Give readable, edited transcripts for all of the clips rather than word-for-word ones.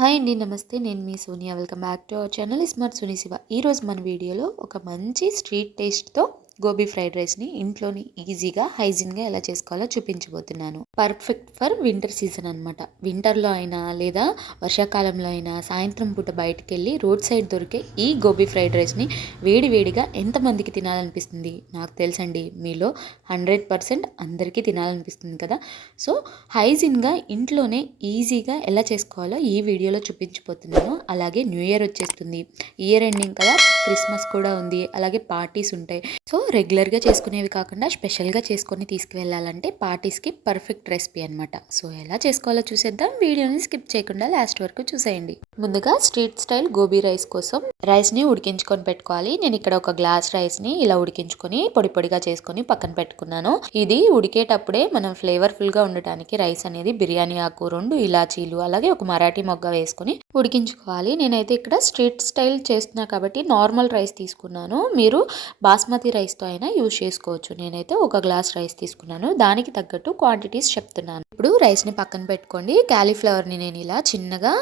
Hi అండి. నమస్తే. నేను మీ Sonia. Welcome back to our channel smart Suni Siva. ఈరోజు మన వీడియోలో ఒక మంచి స్ట్రీట్ టేస్ట్తో గోబీ ఫ్రైడ్ రైస్ని ఇంట్లోని ఈజీగా హైజీన్గా ఎలా చేసుకోవాలో చూపించబోతున్నాను. పర్ఫెక్ట్ ఫర్ వింటర్ సీజన్ అనమాట. వింటర్లో అయినా లేదా వర్షాకాలంలో అయినా సాయంత్రం పూట బయటకు వెళ్ళి రోడ్ సైడ్ దొరికే ఈ గోబీ ఫ్రైడ్ రైస్ని వేడివేడిగా ఎంతమందికి తినాలనిపిస్తుంది? నాకు తెలుసండి, మీలో 100% అందరికీ తినాలనిపిస్తుంది కదా. సో హైజీన్గా ఇంట్లోనే ఈజీగా ఎలా చేసుకోవాలో ఈ వీడియోలో చూపించబోతున్నాను. అలాగే న్యూ ఇయర్ వచ్చేస్తుంది, ఇయర్ ఎండింగ్ కదా, క్రిస్మస్ కూడా ఉంది, అలాగే పార్టీస్ ఉంటాయి. సో రెగ్యులర్గా చేసుకునేవి కాకుండా స్పెషల్గా చేసుకొని తీసుకువెళ్ళాలంటే పార్టీస్కి పర్ఫెక్ట్ రెసిపీ అనమాట. సో ఎలా చేసుకోవాలో చూసేద్దాం. వీడియోని స్కిప్ చేయకుండా లాస్ట్ వరకు చూసేయండి. ముందుగా స్ట్రీట్ స్టైల్ గోబీ రైస్ కోసం రైస్ని ఉడికించుకొని పెట్టుకోవాలి. నేను ఇక్కడ ఒక గ్లాస్ రైస్ని ఇలా ఉడికించుకొని పొడి పొడిగా చేసుకొని పక్కన పెట్టుకున్నాను. ఇది ఉడికేటప్పుడే మనం ఫ్లేవర్ఫుల్గా ఉండటానికి రైస్ అనేది బిర్యానీ ఆకు, 2 ఇలాచీలు, అలాగే ఒక మరాఠీ మొగ్గ వేసుకొని ఉడికించుకోవాలి. నేనైతే ఇక్కడ స్ట్రీట్ స్టైల్ చేస్తున్నా కాబట్టి నార్మల్ రైస్ తీసుకున్నాను. మీరు బాస్మతి రైస్తో అయినా యూజ్ చేసుకోవచ్చు. నేనైతే ఒక గ్లాస్ రైస్ తీసుకున్నాను. దానికి తగ్గట్టు క్వాంటిటీస్ చెప్తున్నాను. ఇప్పుడు రైస్ని పక్కన పెట్టుకోండి. క్యాలీఫ్లవర్ని నేను ఇలా చిన్నగా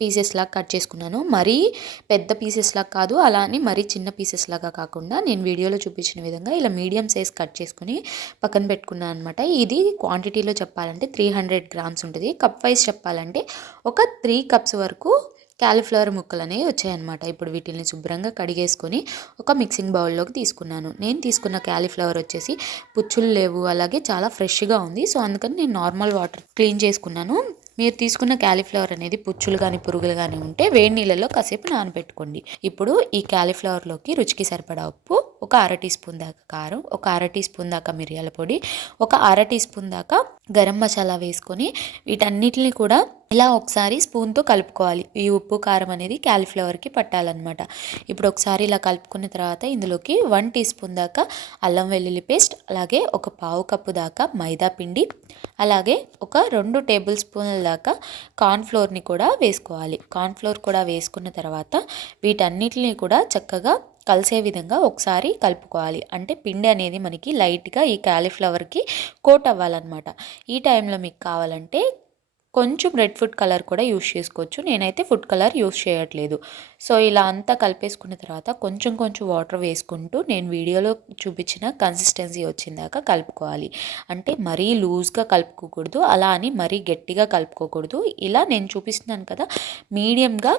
పీసెస్ లాగా కట్ చేసుకున్నాను. మరీ పెద్ద పీసెస్ లాగా కాదు, అలా అని మరీ చిన్న పీసెస్ లాగా కాకుండా నేను వీడియోలో చూపించిన విధంగా ఇలా మీడియం సైజ్ కట్ చేసుకుని పక్కన పెట్టుకున్నాను అనమాట. ఇది క్వాంటిటీలో చెప్పాలంటే 300 గ్రామ్స్ ఉంటుంది. కప్ వైజ్ చెప్పాలంటే ఒక 3 కప్స్ వరకు క్యాలీఫ్లవర్ ముక్కలు అనేవి వచ్చాయన్నమాట. ఇప్పుడు వీటిని శుభ్రంగా కడిగేసుకొని ఒక మిక్సింగ్ బౌల్లోకి తీసుకున్నాను. నేను తీసుకున్న క్యాలీఫ్లవర్ వచ్చేసి పుచ్చులు లేవు, అలాగే చాలా ఫ్రెష్గా ఉంది. సో అందుకని నేను నార్మల్ వాటర్ క్లీన్ చేసుకున్నాను. మీరు తీసుకున్న క్యాలీఫ్లవర్ అనేది పుచ్చులు కానీ పురుగులు కానీ ఉంటే వేడి నీళ్ళలో కాసేపు నానబెట్టుకోండి. ఇప్పుడు ఈ క్యాలీఫ్లవర్లోకి రుచికి సరిపడా ఉప్పు, ఒక 1/2 టీ స్పూన్ దాకా కారం, ఒక 1/2 టీ స్పూన్ దాకా మిరియాల పొడి, ఒక 1/2 టీ స్పూన్ దాకా గరం మసాలా వేసుకొని వీటన్నిటిని కూడా ఇలా ఒకసారి స్పూన్తో కలుపుకోవాలి. ఈ ఉప్పు కారం అనేది క్యాలీఫ్లవర్కి పట్టాలన్నమాట. ఇప్పుడు ఒకసారి ఇలా కలుపుకున్న తర్వాత ఇందులోకి 1 టీ స్పూన్ దాకా అల్లం వెల్లుల్లి పేస్ట్, అలాగే ఒక పావు కప్పు దాకా మైదా పిండి, అలాగే ఒక 2 టేబుల్ స్పూన్ల దాకా కార్న్ఫ్లోర్ని కూడా వేసుకోవాలి. కార్న్ఫ్లోర్ కూడా వేసుకున్న తర్వాత వీటన్నిటిని కూడా చక్కగా కలిసే విధంగా ఒకసారి కలుపుకోవాలి. అంటే పిండి అనేది మనకి లైట్గా ఈ క్యాలీఫ్లవర్కి కోట్ అవ్వాలన్నమాట. ఈ టైంలో మీకు కావాలంటే కొంచెం రెడ్ ఫుడ్ కలర్ కూడా యూస్ చేసుకోవచ్చు. నేనైతే ఫుడ్ కలర్ యూస్ చేయట్లేదు. సో ఇలా అంతా కలిపేసుకున్న తర్వాత కొంచెం కొంచెం వాటర్ వేసుకుంటూ నేను వీడియోలో చూపించిన కన్సిస్టెన్సీ వచ్చిందాక కలుపుకోవాలి. అంటే మరీ లూజ్గా కలుపుకోకూడదు, అలా అని మరీ గట్టిగా కలుపుకోకూడదు. ఇలా నేను చూపిస్తున్నాను కదా, మీడియంగా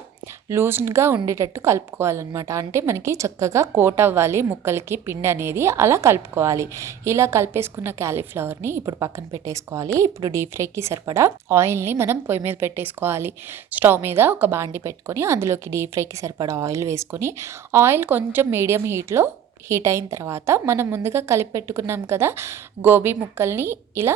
లూజ్గా ఉండేటట్టు కలుపుకోవాలన్నమాట. అంటే మనకి చక్కగా కోట్ అవ్వాలి ముక్కలకి పిండి అనేది, అలా కలుపుకోవాలి. ఇలా కలిపేసుకున్న క్యాలీఫ్లవర్ని ఇప్పుడు పక్కన పెట్టేసుకోవాలి. ఇప్పుడు డీప్ ఫ్రైకి సరిపడా ఆయిల్ని మనం పొయ్యి మీద పెట్టేసుకోవాలి. స్టవ్ మీద ఒక బాండి పెట్టుకొని అందులోకి డీప్ ఫ్రైకి సరిపడా ఆయిల్ వేసుకొని ఆయిల్ కొంచెం మీడియం హీట్ అయిన తర్వాత మనం ముందుగా కలిపి పెట్టుకున్నాం కదా గోబీ ముక్కల్ని, ఇలా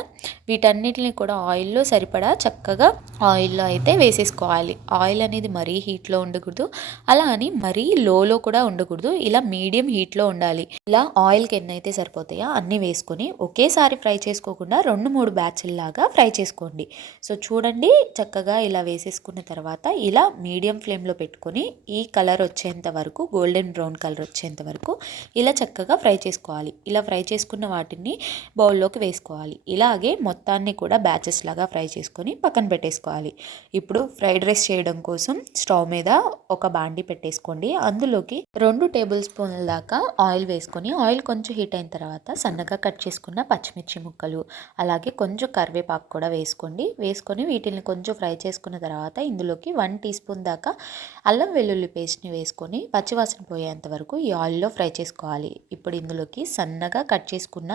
వీటన్నిటిని కూడా ఆయిల్లో సరిపడా చక్కగా ఆయిల్లో అయితే వేసేసుకోవాలి. ఆయిల్ అనేది మరీ హీట్లో ఉండకూడదు, అలా అని మరీ లోలో కూడా ఉండకూడదు. ఇలా మీడియం హీట్లో ఉండాలి. ఇలా ఆయిల్కి ఎన్ని అయితే సరిపోతాయో అన్నీ వేసుకొని ఒకేసారి ఫ్రై చేసుకోకుండా 2-3 బ్యాచ్ల్లాగా ఫ్రై చేసుకోండి. సో చూడండి, చక్కగా ఇలా వేసేసుకున్న తర్వాత ఇలా మీడియం ఫ్లేమ్లో పెట్టుకొని ఈ కలర్ వచ్చేంత వరకు, గోల్డెన్ బ్రౌన్ కలర్ వచ్చేంత వరకు ఇలా చక్కగా ఫ్రై చేసుకోవాలి. ఇలా ఫ్రై చేసుకున్న వాటిని బౌల్లోకి వేసుకోవాలి. ఇలాగే మొత్తాన్ని కూడా బ్యాచెస్ లాగా ఫ్రై చేసుకొని పక్కన పెట్టేసుకోవాలి. ఇప్పుడు ఫ్రైడ్ రైస్ చేయడం కోసం స్టవ్ మీద ఒక బాండి పెట్టేసుకోండి. అందులోకి 2 టేబుల్ స్పూన్ల దాకా ఆయిల్ వేసుకొని ఆయిల్ కొంచెం హీట్ అయిన తర్వాత సన్నగా కట్ చేసుకున్న పచ్చిమిర్చి ముక్కలు, అలాగే కొంచెం కరివేపాకు కూడా వేసుకోండి. వేసుకొని వీటిని కొంచెం ఫ్రై చేసుకున్న తర్వాత ఇందులోకి 1 టీ స్పూన్ దాకా అల్లం వెల్లుల్లి పేస్ట్ని వేసుకొని పచ్చివాసన పోయేంత వరకు ఈ ఆయిల్లో ఫ్రై చేసుకోవాలి. ఇప్పుడు ఇందులోకి సన్నగా కట్ చేసుకున్న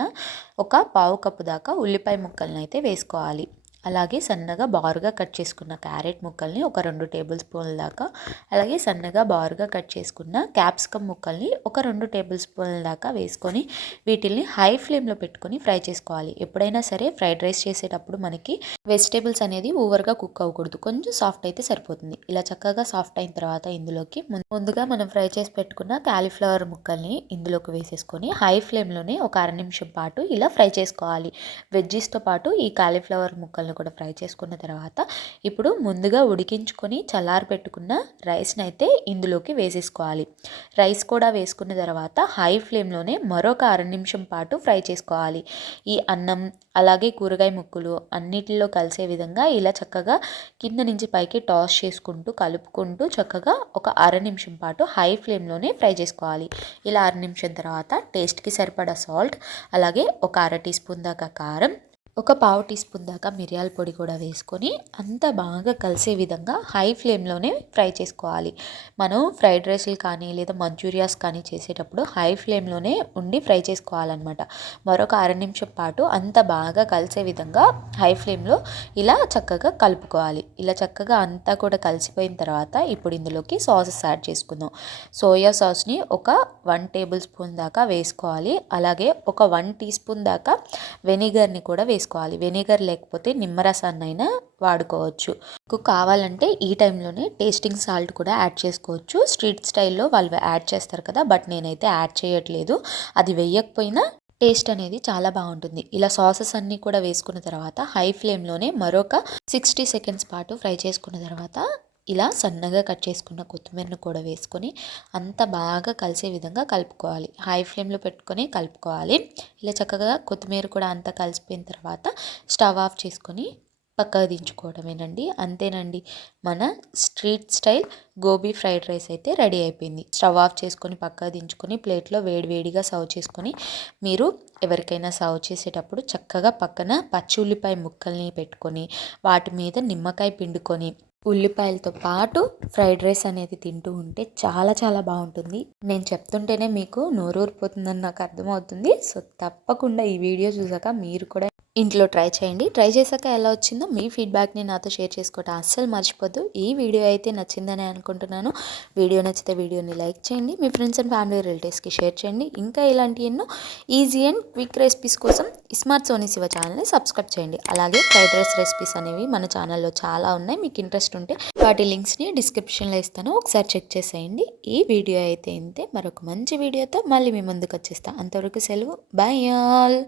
ఒక పావు కప్పు దాకా ఉల్లిపాయ ముక్కల్ని అయితే వేసుకోవాలి. అలాగే సన్నగా బారుగా కట్ చేసుకున్న క్యారెట్ ముక్కల్ని ఒక 2 టేబుల్ స్పూన్ల దాకా, అలాగే సన్నగా బారుగా కట్ చేసుకున్న క్యాప్సికమ్ ముక్కల్ని ఒక 2 టేబుల్ స్పూన్ల దాకా వేసుకొని వీటిల్ని హై ఫ్లేమ్లో పెట్టుకొని ఫ్రై చేసుకోవాలి. ఎప్పుడైనా సరే ఫ్రైడ్ రైస్ చేసేటప్పుడు మనకి వెజిటేబుల్స్ అనేది ఓవర్గా కుక్ అవ్వకూడదు, కొంచెం సాఫ్ట్ అయితే సరిపోతుంది. ఇలా చక్కగా సాఫ్ట్ అయిన తర్వాత ఇందులోకి ముందుగా మనం ఫ్రై చేసి పెట్టుకున్న క్యాలీఫ్లవర్ ముక్కల్ని ఇందులోకి వేసేసుకొని హై ఫ్లేమ్లోనే ఒక 1/2 నిమిషం పాటు ఇలా ఫ్రై చేసుకోవాలి. వెజ్జీస్తో పాటు ఈ క్యాలీఫ్లవర్ ముక్కల్ని కూడా ఫ్రై చేసుకున్న తర్వాత ఇప్పుడు ముందుగా ఉడికించుకొని చల్లారబెట్టుకున్న రైస్ని అయితే ఇందులోకి వేసేసుకోవాలి. రైస్ కూడా వేసుకున్న తర్వాత హై ఫ్లేమ్లోనే మరొక అర నిమిషం పాటు ఫ్రై చేసుకోవాలి. ఈ అన్నం అలాగే కూరగాయ ముక్కలు అన్నిటిలో కలిసే విధంగా ఇలా చక్కగా కింద నుంచి పైకి టాస్ చేసుకుంటూ కలుపుకుంటూ చక్కగా ఒక అర నిమిషం పాటు హై ఫ్లేమ్లోనే ఫ్రై చేసుకోవాలి. ఇలా అర నిమిషం తర్వాత టేస్ట్కి సరిపడా సాల్ట్, అలాగే ఒక అర టీ స్పూన్ దాకా కారం, ఒక పావు టీ స్పూన్ దాకా మిరియాల పొడి కూడా వేసుకొని అంతా బాగా కలిసే విధంగా హై ఫ్లేమ్లోనే ఫ్రై చేసుకోవాలి. మనం ఫ్రైడ్ రైస్లు కానీ లేదా మంచూరియాస్ కానీ చేసేటప్పుడు హై ఫ్లేమ్లోనే ఉండి ఫ్రై చేసుకోవాలన్నమాట. మరొక అర నిమిషం పాటు అంతా బాగా కలిసే విధంగా హై ఫ్లేమ్లో ఇలా చక్కగా కలుపుకోవాలి. ఇలా చక్కగా అంతా కూడా కలిసిపోయిన తర్వాత ఇప్పుడు ఇందులోకి సాసెస్ యాడ్ చేసుకుందాం. సోయా సాస్ని ఒక 1 టేబుల్ స్పూన్ దాకా వేసుకోవాలి. అలాగే ఒక 1 టీ స్పూన్ దాకా వెనిగర్ని కూడా వేసుకోవాలి. వెనిగర్ లేకపోతే నిమ్మరసాన్నైనా వాడుకోవచ్చు. మీకు కావాలంటే ఈ టైంలోనే టేస్టింగ్ సాల్ట్ కూడా యాడ్ చేసుకోవచ్చు. స్ట్రీట్ స్టైల్లో వాళ్ళు యాడ్ చేస్తారు కదా, బట్ నేనైతే యాడ్ చేయట్లేదు. అది వేయకపోయినా టేస్ట్ అనేది చాలా బాగుంటుంది. ఇలా సాసెస్ అన్నీ కూడా వేసుకున్న తర్వాత హై ఫ్లేమ్లోనే మరొక 60 సెకండ్స్ పాటు ఫ్రై చేసుకున్న తర్వాత ఇలా సన్నగా కట్ చేసుకున్న కొత్తిమీరను కూడా వేసుకొని అంత బాగా కలిసే విధంగా కలుపుకోవాలి. హై ఫ్లేమ్లో పెట్టుకొని కలుపుకోవాలి. ఇలా చక్కగా కొత్తిమీర కూడా అంతా కలిసిపోయిన తర్వాత స్టవ్ ఆఫ్ చేసుకొని పక్కకు దించుకోవడమేనండి. అంతేనండి, మన street style gobi fried rice అయితే రెడీ అయిపోయింది. స్టవ్ ఆఫ్ చేసుకొని పక్కకు దించుకొని ప్లేట్లో వేడివేడిగా సర్వ్ చేసుకొని మీరు ఎవరికైనా సర్వ్ చేసేటప్పుడు చక్కగా పక్కన పచ్చి ఉల్లిపాయ ముక్కల్ని పెట్టుకొని వాటి మీద నిమ్మకాయ పిండుకొని ఉల్లిపాయలతో పాటు ఫ్రైడ్ రైస్ అనేది తింటూ ఉంటే చాలా చాలా బాగుంటుంది. నేను చెప్తుంటేనే మీకు నోరూరిపోతుందని నాకు అర్థమవుతుంది. సో తప్పకుండా ఈ వీడియో చూసాక మీరు కూడా ఇంట్లో ట్రై చేయండి. ట్రై చేశాక ఎలా వచ్చిందో మీ ఫీడ్బ్యాక్ని నాతో షేర్ చేసుకోవడం అస్సలు మర్చిపోద్దు. ఈ వీడియో అయితే నచ్చిందని అనుకుంటున్నాను. వీడియో నచ్చితే వీడియోని లైక్ చేయండి, మీ ఫ్రెండ్స్ అండ్ ఫ్యామిలీ రిలేటివ్స్కి షేర్ చేయండి. ఇంకా ఇలాంటి ఎన్నో ఈజీ అండ్ క్విక్ రెసిపీస్ కోసం స్మార్ట్ సోనీ శివ ఛానల్ని సబ్స్క్రైబ్ చేయండి. అలాగే ఫ్రైడ్ రైస్ రెసిపీస్ అనేవి మన ఛానల్లో చాలా ఉన్నాయి. మీకు ఇంట్రెస్ట్ ఉంటే వాటి లింక్స్ని డిస్క్రిప్షన్లో ఇస్తాను, ఒకసారి చెక్ చేసేయండి. ఈ వీడియో అయితే ఇంతే. మరొక మంచి వీడియోతో మళ్ళీ మీ ముందుకు వచ్చేస్తాను. అంతవరకు సెలవు. By all.